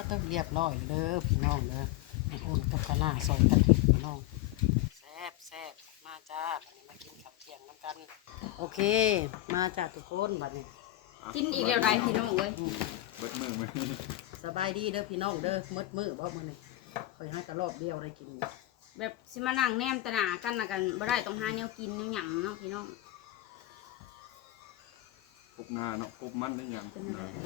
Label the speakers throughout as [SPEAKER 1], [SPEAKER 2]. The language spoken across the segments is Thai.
[SPEAKER 1] ต้องเรียบร้อยเด้อพี่น้องเด้อให้อุ่นกับข้าวหน้าซอยกันพี่น้องแซ่บแซ่บมาจ้าบัดนี้มากินข้าวเที่ยงน้ำกันโอเคมาจ้าทุกคนบัดนี้
[SPEAKER 2] กินอีกแล้วได้พี่น้องเอ้ย
[SPEAKER 3] เบิดมือมั้ย
[SPEAKER 1] สบายดีเด้อพี่น้องเด้อมืดบ่มื้อนี้ค่อยให้แต่รอบเดียวได้กิน
[SPEAKER 2] แบบสิมานั่งแนมตะหนากันนะกันบ่ได้ต้องหาแนวกินแนวหยังเนาะพี่น้อง
[SPEAKER 3] กบหน้าเนาะกบมันได้ยังกบหน้า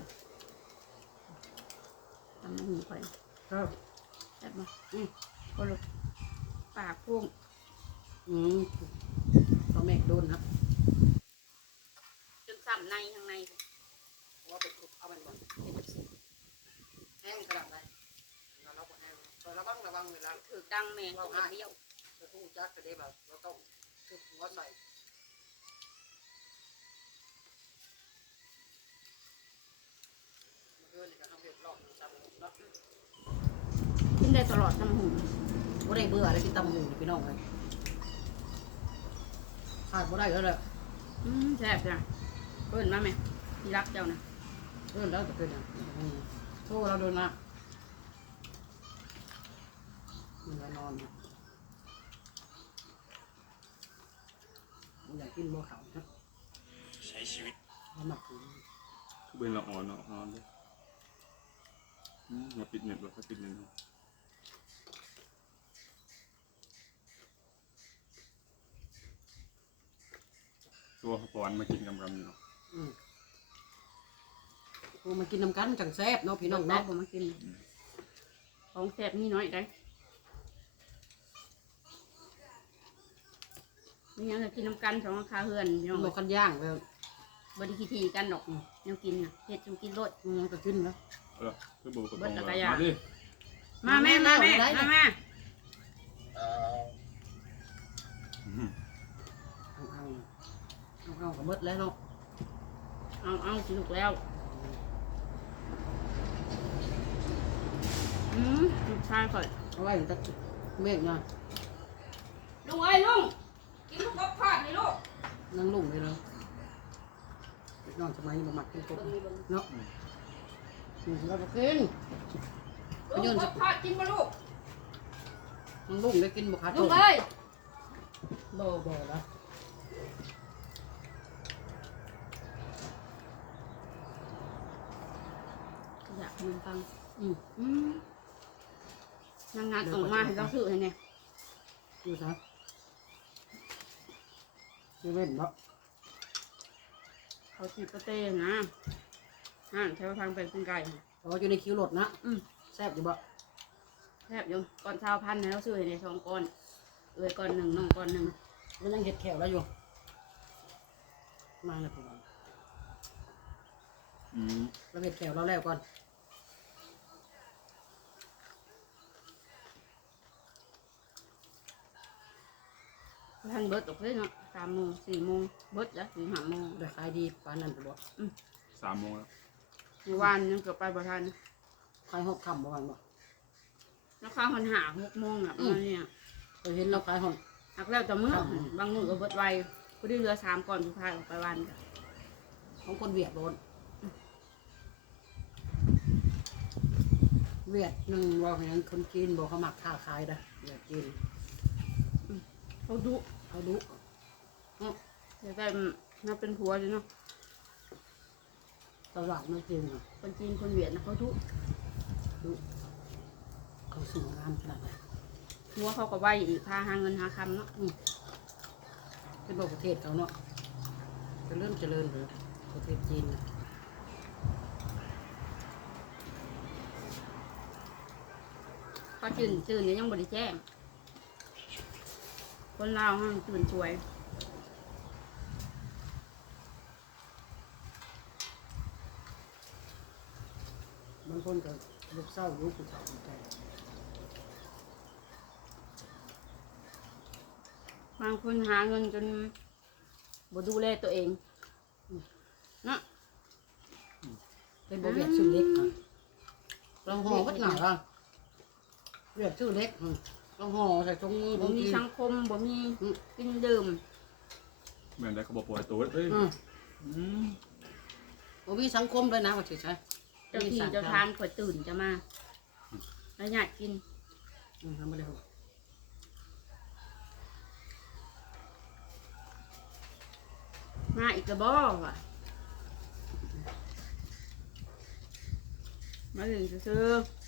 [SPEAKER 2] ทำน้ำหูข่อย
[SPEAKER 1] ครับ
[SPEAKER 2] แซ่บบ่คนลุกปากพุ่ง
[SPEAKER 1] ก็แม่โดนครับ
[SPEAKER 2] จนซ้ำในข้างใน
[SPEAKER 1] ว่าไปทุบเอามันบ่เป็นจังซี่แห้งขนาดไหนเราบ่แห้งเราต้องระวังเวลา
[SPEAKER 2] ถือดังแมงตรงเดียว
[SPEAKER 1] จะพูดจักจะได้แบบเราต้องทุบหัวใส่เมื่อนี่ก็ทำเรียบร้อยจำเนาะ
[SPEAKER 2] กินได้ตลอดน้ำหู
[SPEAKER 1] บ่ได้เบื่อเลยกินตำหมูพี่น้องเลยขาดบ่ได้แล้วแหละ
[SPEAKER 2] แซ่บจ้ะเพิ่นมาไหมที่รักเจ้านะ
[SPEAKER 1] แล้วจะเป็นอย่างโทษเราโดนนะมันนอนอยากกินบัวขาวนะ
[SPEAKER 3] ใช้ชีวิต
[SPEAKER 1] หมัก
[SPEAKER 3] เบิ่งละอ่อนเนาะอ่อนเด้มาปิดเน็ตบ่ค่อยปิดเน็ตตัวปอนมากินกำอยู่เนาะ
[SPEAKER 1] กูมากินน้ำกันจังแซ่บเนาะพี่น้อง
[SPEAKER 2] ได้
[SPEAKER 1] เนาะ
[SPEAKER 2] ผมมากินของแซ่บนี่น้อยได้ไม่งั้นจะกินน้ำกันสองราคาเฮือนพี่น้อง
[SPEAKER 1] หมกกันย่างเลย
[SPEAKER 2] บริคีทีกันดอกแนวกินน่ะเฮ็ดจนกินรส
[SPEAKER 1] ก็กินนะ
[SPEAKER 3] คือบ่ก็
[SPEAKER 2] เบิ
[SPEAKER 3] ต้
[SPEAKER 2] ด
[SPEAKER 3] อง
[SPEAKER 2] จักร
[SPEAKER 3] มาย
[SPEAKER 2] าน
[SPEAKER 3] ดิ
[SPEAKER 2] มาแม่มาแม่มาแม่
[SPEAKER 1] เอากับมดแล้วเนาะ
[SPEAKER 2] เอาสนุกแล้วลูกชายก่อน
[SPEAKER 1] เอาไว้ตัดเมฆนะ
[SPEAKER 2] ลุงเอ้ยลุงกินลูกกบทอดให้ลูก
[SPEAKER 1] นั่งลุ่มเลยเนาะน้องสมัยนี้มาหมักกินกบเนาะเราจะกิน
[SPEAKER 2] ลูกกบทอดกินมาลูก
[SPEAKER 1] นั่งลุ่มได้กินบุคคา
[SPEAKER 2] ลุ
[SPEAKER 1] โต้
[SPEAKER 2] งเอ้ย
[SPEAKER 1] บ่นะ
[SPEAKER 2] อยากขนมปังนางงานออกมาให้เราซื้อให้เนี่ย
[SPEAKER 1] ดูนะเล่นเนาะ
[SPEAKER 2] เขาจีบเต้นะใช้ทางเป็นไก่
[SPEAKER 1] อยู่ในคิวรถนะแซ่บอยู่บ่
[SPEAKER 2] แทบอยู่ก้อน1,000ให้เราซื้อให้เนี่ย2ก้อนเอ้ยก้อนหนึ่งน้องก้อนหนึ่ง
[SPEAKER 1] มันยังเห็ดแขวแล้วอยู่มาเลยผมเราเห็ดแขวเราแล้วก่อน
[SPEAKER 2] ท่านเบิดตกเลยเนาะ3 โมง 4 โมงเบิดแล้วถึง5 โมง
[SPEAKER 1] ได้ขายดีปานนั้นไปบ่
[SPEAKER 3] 3 โมงแล้ว
[SPEAKER 2] เมื่อวานยังเกือบไปบ่ทัน
[SPEAKER 1] ขายหอกคำบ่วันบ่
[SPEAKER 2] แล้วข้าวหันหา6 โมงอ่ะประมาณนี้
[SPEAKER 1] เคยเห็นเราขายหอก
[SPEAKER 2] หักแล้วจะมื้อบางมื้อก็เบิดไวพอดีเหลือ3ก่อนสุดท้ายออกไปวันก็
[SPEAKER 1] ของคนเวียดโดนเวียดหนึ่งว่าอย่างคนจีนบอกเขาหมักค้าขายนะเวียดจีน
[SPEAKER 2] เขาดุ
[SPEAKER 1] เขาดุ
[SPEAKER 2] แต่น่าเป็นผัวอยู่เนาะ
[SPEAKER 1] ตลาดไม่จริงอ่ะ
[SPEAKER 2] คนจีนคนเวียดนะเขาดุ
[SPEAKER 1] ดุเขาสูงงามขนาดไหน
[SPEAKER 2] ผัวเขาก็ไวอีกพาหาเงินหาคำเนาะ
[SPEAKER 1] เป็นบอกประเทศเขาเนาะจะเริ่มเจริญหรือประเทศจีนนะ
[SPEAKER 2] เขาตื่นเนี่ยยังบริแจ้งคนลาวมันตื่นสวย
[SPEAKER 1] บางคนก็ลูกเศร้าลูกผู้ชายใจ
[SPEAKER 2] บางคนหาเงินจนบ่ดูแลตัวเองเนาะ
[SPEAKER 1] เป็นบเวียดชื่อเล็กค่ะเราห่อวัดหนาค่ะเวียดชื่อเล็กเราห่อใส่ถุงมือ
[SPEAKER 2] บ่มีสังคมบ่มีกินดื่ม
[SPEAKER 3] แม่นได้เขาบ่ปล่อยตัวเอ้ย
[SPEAKER 1] บ่มีสังคมเลยนะว่าใช่
[SPEAKER 2] เจ้าที่เจ้าทางข่อยตื่นจะมาแล้วอยากกิน
[SPEAKER 1] ทำไม่ได้
[SPEAKER 2] มาอีกกระบอกว่ะมาถึงซื้อ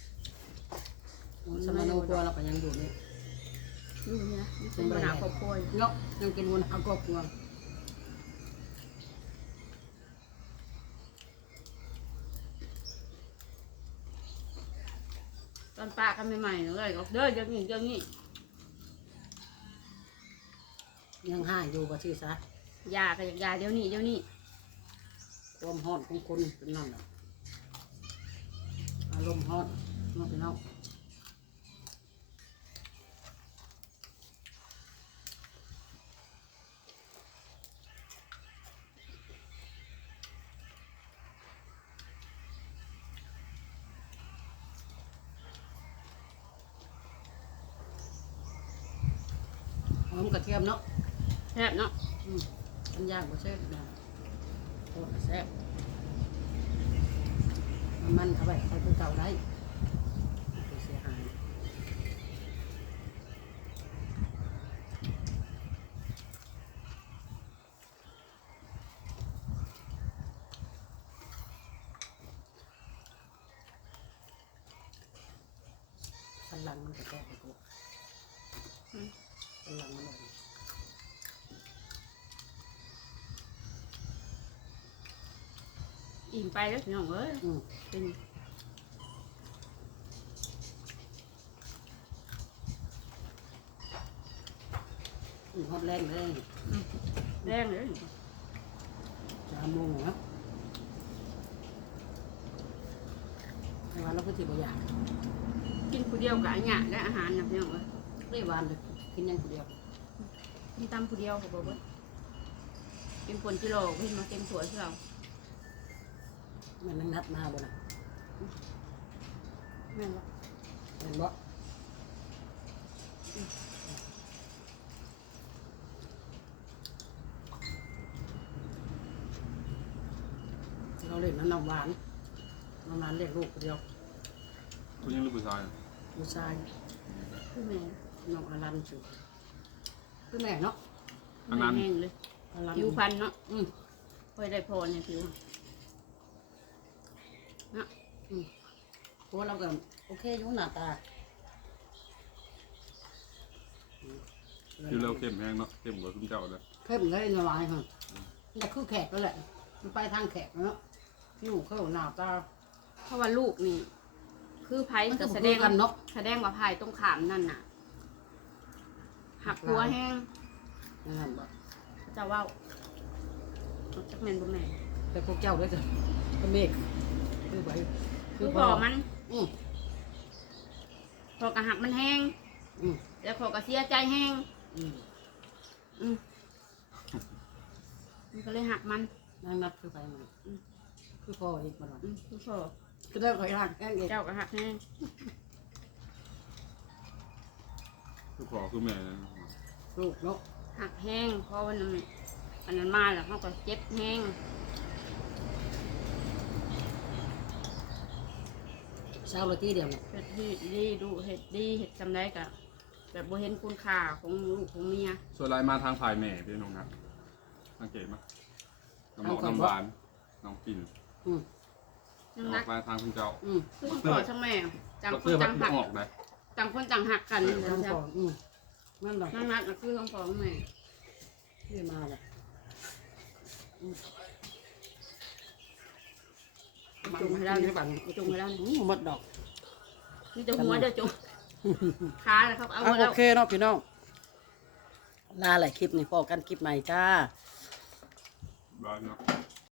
[SPEAKER 1] สมโนครัวเราก็ยังอยู่นี่
[SPEAKER 2] อยู่นี่นะเป็นปัญหาครอบครัว
[SPEAKER 1] เนาะยังกินวนเอาครอบครัว
[SPEAKER 2] ตอนป้ากันใหม่ๆเลยออกเด้อเดี๋ยวนี้
[SPEAKER 1] ยังห้าอยู่ก็ชื่อซะ
[SPEAKER 2] ยากับยาเดี๋ยวนี้
[SPEAKER 1] ความฮ้อนของคนเป็นนั่นแหละอารมณ์ฮ้อนน้องพี่น้องหอมกระเทียมเนาะ
[SPEAKER 2] แซ่บเนาะ
[SPEAKER 1] มันย่างก็แซ่บนะโคตรแซ่บมันเอาไปใส่คือเก่าได้ไม่เสียหายสันหลังมันจะแซ่บไปกูสันหลังมันเลย
[SPEAKER 2] อิ่มไปแล้วพี่น้องเอ้ยเป็น
[SPEAKER 1] ฮอตแรงเลย
[SPEAKER 2] แรงเลย
[SPEAKER 1] 3 โมงแล้วในวันเราก็ถือบ่อยาก
[SPEAKER 2] กินผู้เดียวกับอันเนี้ยและอาหารนะพี่น้องเอ้ย
[SPEAKER 1] ได้วานเลยกินยังคนเดียว
[SPEAKER 2] กินตำผู้เดียวเขาบอกว่ากินผลกิโลกินมาเต็มถ้วยที่เรา
[SPEAKER 1] มันนั่งนัดมาบ่นะ
[SPEAKER 2] แม่นบ่
[SPEAKER 1] เห็นบ่เราเล่นน้ำหวานน้ำหวานเรียกลูกคนเดียว
[SPEAKER 3] คุณยังลูกผู้ชาย
[SPEAKER 1] ผู้ชาย
[SPEAKER 2] คือแม่
[SPEAKER 1] น้องอลันชื่อคือแม่เนาะ
[SPEAKER 3] อันนั้น
[SPEAKER 2] แห้งเลย
[SPEAKER 1] อลัน
[SPEAKER 2] ผิวพันเนาะ
[SPEAKER 1] อืม
[SPEAKER 2] ค่อยได้พอเนี่ยผิว
[SPEAKER 1] ตัวเราก็โอเคอยู่หน้าตา
[SPEAKER 3] คือเราเข้มแห้งเนาะเข้มกว่าคุณเจ้าเลย
[SPEAKER 1] เข้มเลยละลายค่ะแต่คือแขกแล้วแหละมันไปทางแขกแล้วเนาะผิวเข้าหน้าตา
[SPEAKER 2] เพราะว่าลูกนี่ คือไผ่
[SPEAKER 1] มัน
[SPEAKER 2] ก็
[SPEAKER 1] ก็
[SPEAKER 2] แส
[SPEAKER 1] แส
[SPEAKER 2] ด
[SPEAKER 1] ด
[SPEAKER 2] ง
[SPEAKER 1] งกันเนาะ
[SPEAKER 2] แสดงว่าไผ่ตรงขามนั่นน่ะ หักหัวแห้ง
[SPEAKER 1] นั่นบ่
[SPEAKER 2] เจะว่าจักแม่นบ่แม่น
[SPEAKER 1] แต่พวกเจ้าด้วยจ้ะก็เมฆคือไป
[SPEAKER 2] คือพอมัน
[SPEAKER 1] อืม
[SPEAKER 2] พอกระหักมันแห้ง
[SPEAKER 1] อืม
[SPEAKER 2] แล้วพอกระเสียใจแห้ง
[SPEAKER 1] อืม
[SPEAKER 2] อืมมันก็เลยหักมัน
[SPEAKER 1] นั่งนับคือไปมันคือพ่ออีกมาหน่อย
[SPEAKER 2] คือพอ
[SPEAKER 1] ก็ได้ขอยหักแอ้งเอง
[SPEAKER 2] เจ้ากระหักแห้ง
[SPEAKER 3] คือพ่อคือแม่นะ
[SPEAKER 1] ลูกเนาะ
[SPEAKER 2] หักแห้งเพราะวันนั้นอันนั้นมาแล้วเขาก็เจ็บแห้ง
[SPEAKER 1] เช้าเลยที่เดียวเนี่ย
[SPEAKER 2] เห็ดดีดูเห็ดดีเห็ดจำได้กะแบบบ่เห็นคุณค่าของลูกของเมีย
[SPEAKER 3] ส่วนลายมาทางฝ่ายแม่พี่น้องครับสังเกตมั้ยน้ำหมอกน้ำหวานน้องกิน
[SPEAKER 1] อืม
[SPEAKER 2] ยัง
[SPEAKER 3] อ
[SPEAKER 2] นั
[SPEAKER 3] อก กมาทางคุณเจ้า
[SPEAKER 1] อืม
[SPEAKER 2] คือทั้งพ่อทั้งแม่ต่างค
[SPEAKER 3] เพื่
[SPEAKER 2] น
[SPEAKER 3] อพั
[SPEAKER 2] ต่างหัก
[SPEAKER 3] ออกเลย
[SPEAKER 2] ต่างคนต่างหักกันเลย
[SPEAKER 1] ทั้ง
[SPEAKER 2] นะ
[SPEAKER 1] พ่อนั่นหรอก
[SPEAKER 2] นั่งนัดก็คือทั้งพ่อทั้งแม่
[SPEAKER 1] ที่มาเลยจุ่มให้ได้บัง
[SPEAKER 2] จุงไปแล้วนี่
[SPEAKER 1] หมดดอก
[SPEAKER 2] นี่จะหัวเด้อจุงขาแล้วครับเอา
[SPEAKER 1] เอา
[SPEAKER 2] แล้
[SPEAKER 1] โอ
[SPEAKER 2] ว
[SPEAKER 1] เคเนาะพี่น้องลาหลายคลิปนี่พอกันคลิปใหม่จ้า
[SPEAKER 3] บ้านเนาะ